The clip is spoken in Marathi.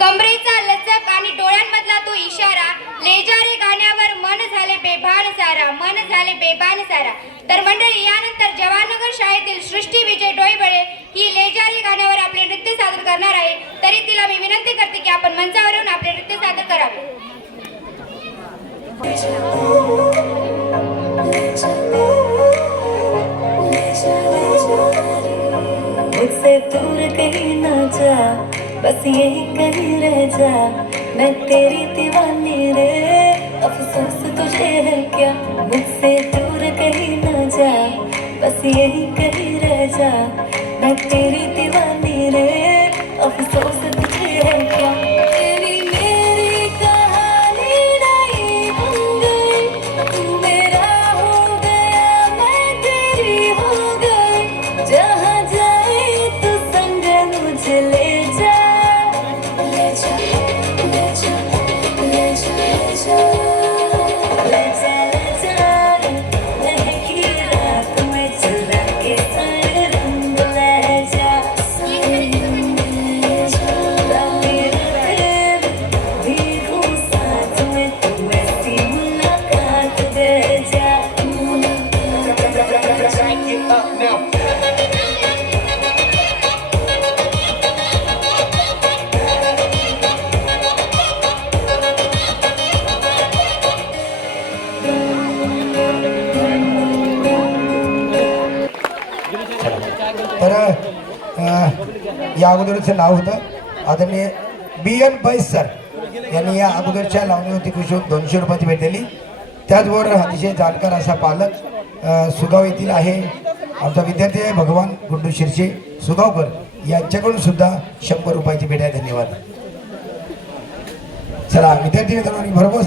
कमरेचा लचक आणि डोळ्यांमधला तो इशारा, लेजारे गाण्यावर मन झाले बेभान सारा, मन झाले बेभान सारा। तर मंडळी, यानंतर जवाहरनगर शाळेतील सृष्टी विजय डोईबळे ही लेजारे गाण्यावर आपले नृत्य सादर करणार आहे। तरी तिला मी विनंती करते की आपण मंचावर येऊन आपले नृत्य सादर करावे। मुझसे दूर कहीं ना जा, बस यही कहीं रह जा, मैं तेरी दीवानी रे, अफसोस तुझे है क्या। मुझसे दूर कहीं ना जा, बस यही कहीं रह जा, मैं तेरी दीवानी रे, अफसोस तुझे है क्या। तेरी मेरी कहानी नहीं बन गई, तू मेरा हो गया, मैं तेरी हो गई, जहाँ जाए तू संग मुझे ले जा, ले जा, ले जा, ले जा, ले जा, ले जा, ले जा, महकी रात में चला के सारे रंग ले जा, सारे रंग ले जा, तेरे भीगू साथ में तू ऐसी मुलाकात दे जा, तर या अगोदरचं नाव होतं आदरणीय BN बैस सर यांनी या अगोदरच्या लावणीवरती कृषी 200 रुपयाची भेट दिली। त्याचबरोबर अतिशय जाणकार असा पालक सुगाव येथील आहे आमचा विद्यार्थी आहे भगवान गुंडू शिरसे सुगावकर, यांच्याकडून सुद्धा 100 रुपयाची भेट आहे। धन्यवाद। चला विद्यार्थी मित्रांनो, भरपूर